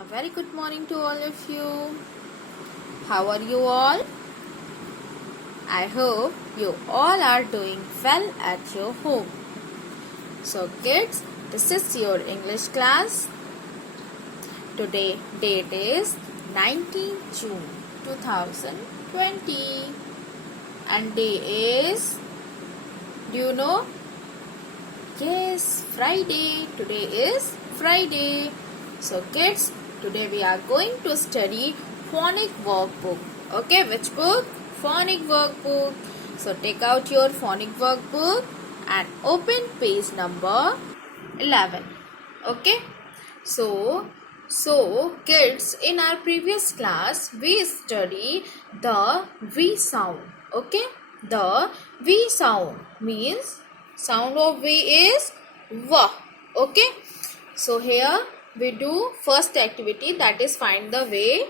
A very good morning to all of you. How are you all? I hope you all are doing well at your home. So kids, this is your English class. Today date is 19th June 2020 and day is, do you know? Yes, Friday. Today is Friday. So kids, today we are going to study phonic workbook. Okay, which book? Phonic workbook. So take out your phonic workbook and open page number 11. Okay. So kids, in our previous class we study the V sound. Okay. The V sound means sound of V is V. Okay. So here we do first activity, that is find the way.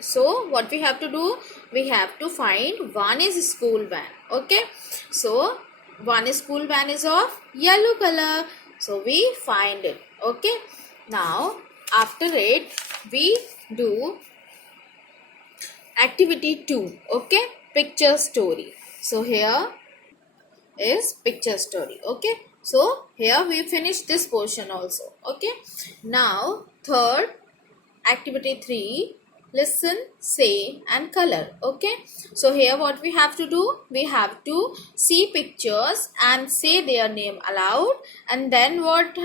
So what we have to do, we have to find one is school van. Okay. So one is school van is of yellow color. So we find it. Okay. Now after it we do activity 2. Okay. Picture story. So here is picture story. Okay. So here we finish this portion also. Okay. Now third activity 3, listen, say and color. Okay. So here what we have to do, we have to see pictures and say their name aloud, and then what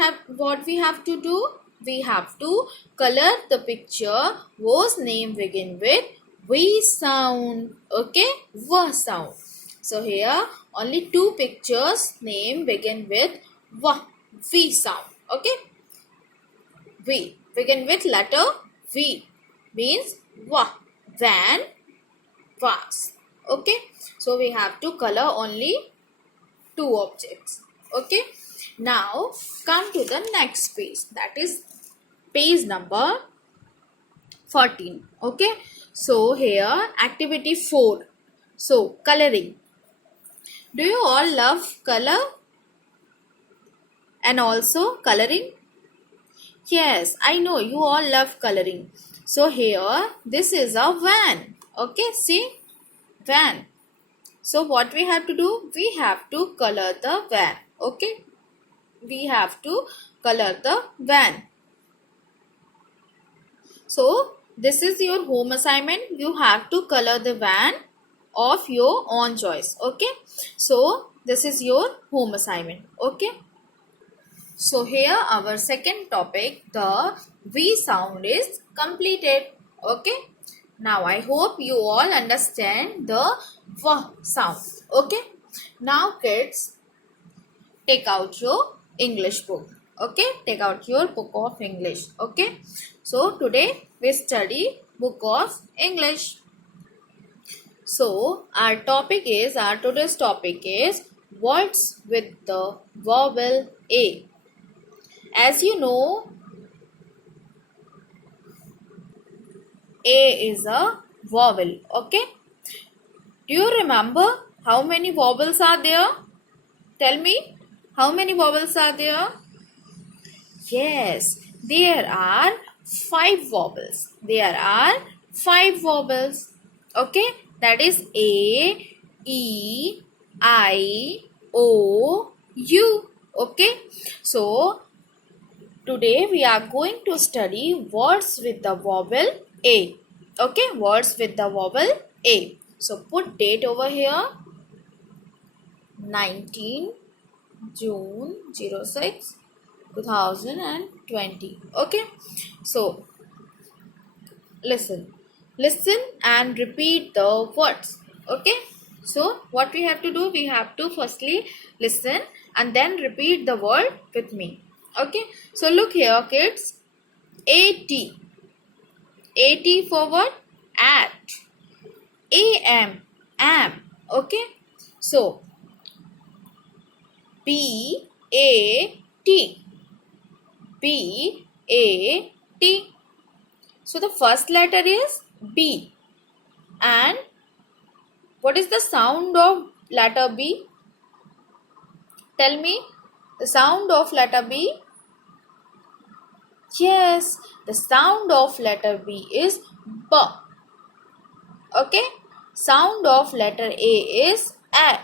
we have to do, we have to color the picture whose name begin with V sound. Okay. V sound. So here only two pictures name begin with V, V sound. Okay. V begin with letter V means V, van, vase. Okay. So we have to color only two objects. Okay. Now come to the next page, that is page number 14. Okay. So here activity 4. So coloring. Do you all love color and also coloring? Yes, I know you all love coloring. So here this is a van. Okay, see, van. So what we have to do? We have to color the van. Okay, we have to color the van. So this is your home assignment. You have to color the van of your own choice. Okay, so this is your home assignment. Okay. So here our second topic, the V sound, is completed. Okay. Now I hope you all understand the V sound. Okay. Now kids, take out your English book. Okay. Take out your book of English. Okay. So today we study book of English. So our today's topic is words with the vowel A. As you know, A is a vowel. Okay. Do you remember how many vowels are there? Tell me, how many vowels are there? Yes, there are 5 vowels. There are 5 vowels. Okay. That is A, E, I, O, U. Okay. So today we are going to study words with the vowel A. Okay, words with the vowel A. So put date over here, 19 June 06 2020. Okay, so listen and repeat the words. Okay, so what we have to do, we have to firstly listen and then repeat the word with me. Okay, so look here kids, AT. AT for what? At. AM. Am. Okay. So BAT. BAT. So the first letter is B. And what is the sound of letter B? Tell me the sound of letter B. Yes, the sound of letter B is B. Okay. Sound of letter A is A.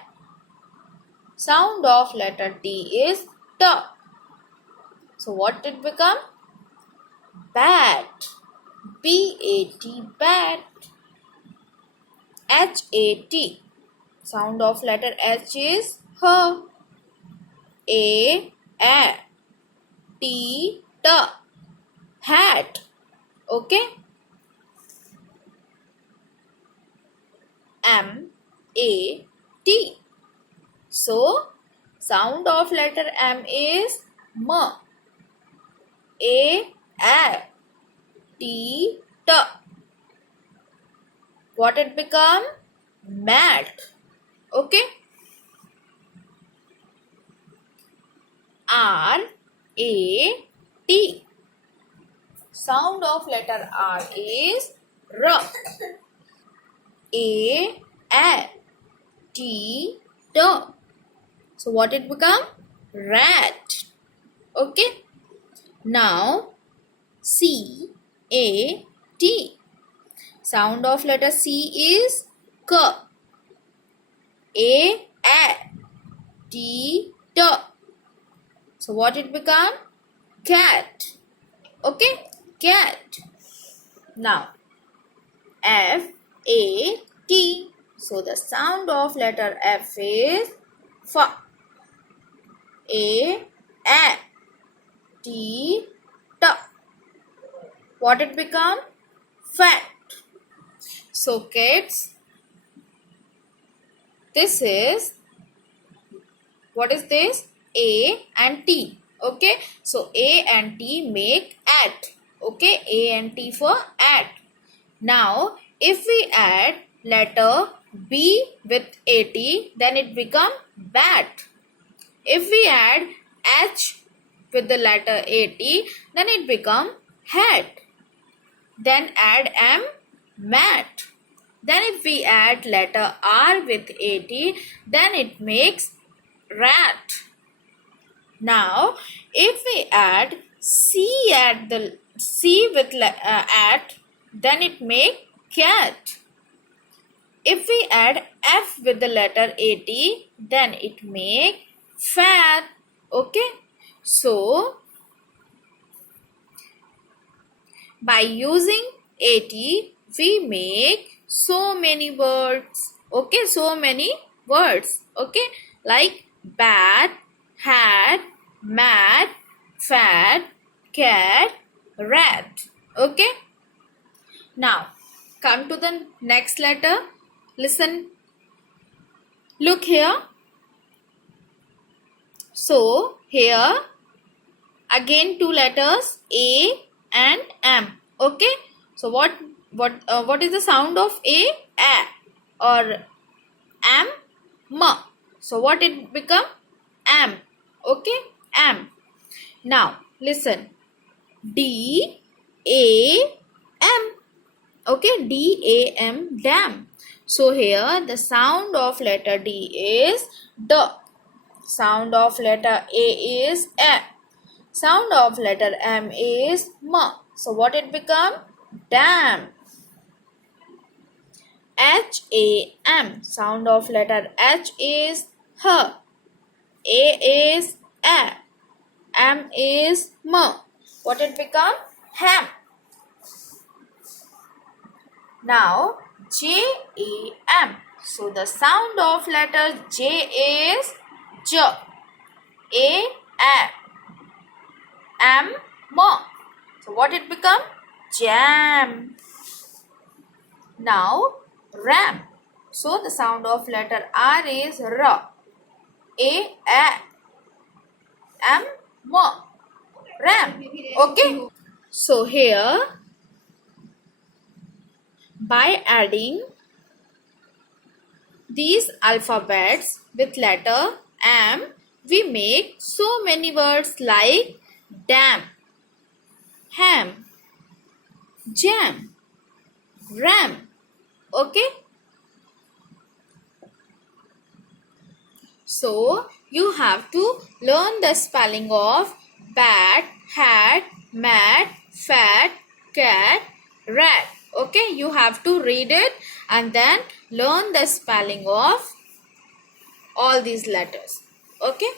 Sound of letter T is T. So what did become? Bat. B-A-T, bat. H-A-T. Sound of letter H is H. A, T, T. Hat. Okay. M-A-T. So, sound of letter M is M. A, T, T. What it become? Mat. Okay. R, A, T. Sound of letter R is R. A, T, T. So what it become? Rat. Okay. Now C, A, T. Sound of letter C is K. A, T, T. So what it become? Cat. Okay. Cat. Now F, A, T. So the sound of letter F is F. A, T, T. What it become? Fat. So kids, this is, what is this? A and T. Okay. So A and T make at. Okay. A and T for at. Now if we add letter B with AT, then it become bat. If we add H with the letter AT, then it become hat. Then add M, mat. Then if we add letter R with AT, then it makes rat. Now if we add C with at, then it make cat. If we add F with the letter AT, then it make fat. Okay. So by using AT, we make so many words. Okay. So many words. Okay. Like bat, hat, mat, fat, cat, rat. Okay. Now come to the next letter. Listen. Look here. So here again two letters A and M. Okay. So what is the sound of A? A. Or M? M. So what it become? M. Okay. M. Now listen. D, A, M. Okay. D, A, M. Dam. So here the sound of letter D is D. Sound of letter A is A. Sound of letter M is M. So what it become? Dam. H-A-M. Sound of letter H is H. A is A. M is M. What it become? Ham. Now J-A-M. So the sound of letter J is J. A-M. M. So what it become? Jam. Now ram. So the sound of letter R is R. A-M. Ram. Okay. So here by adding these alphabets with letter M, we make so many words like dam, ham, jam, ram. Okay. So you have to learn the spelling of bat, hat, mat, fat, cat, rat. Okay, you have to read it and then learn the spelling of all these letters. Okay.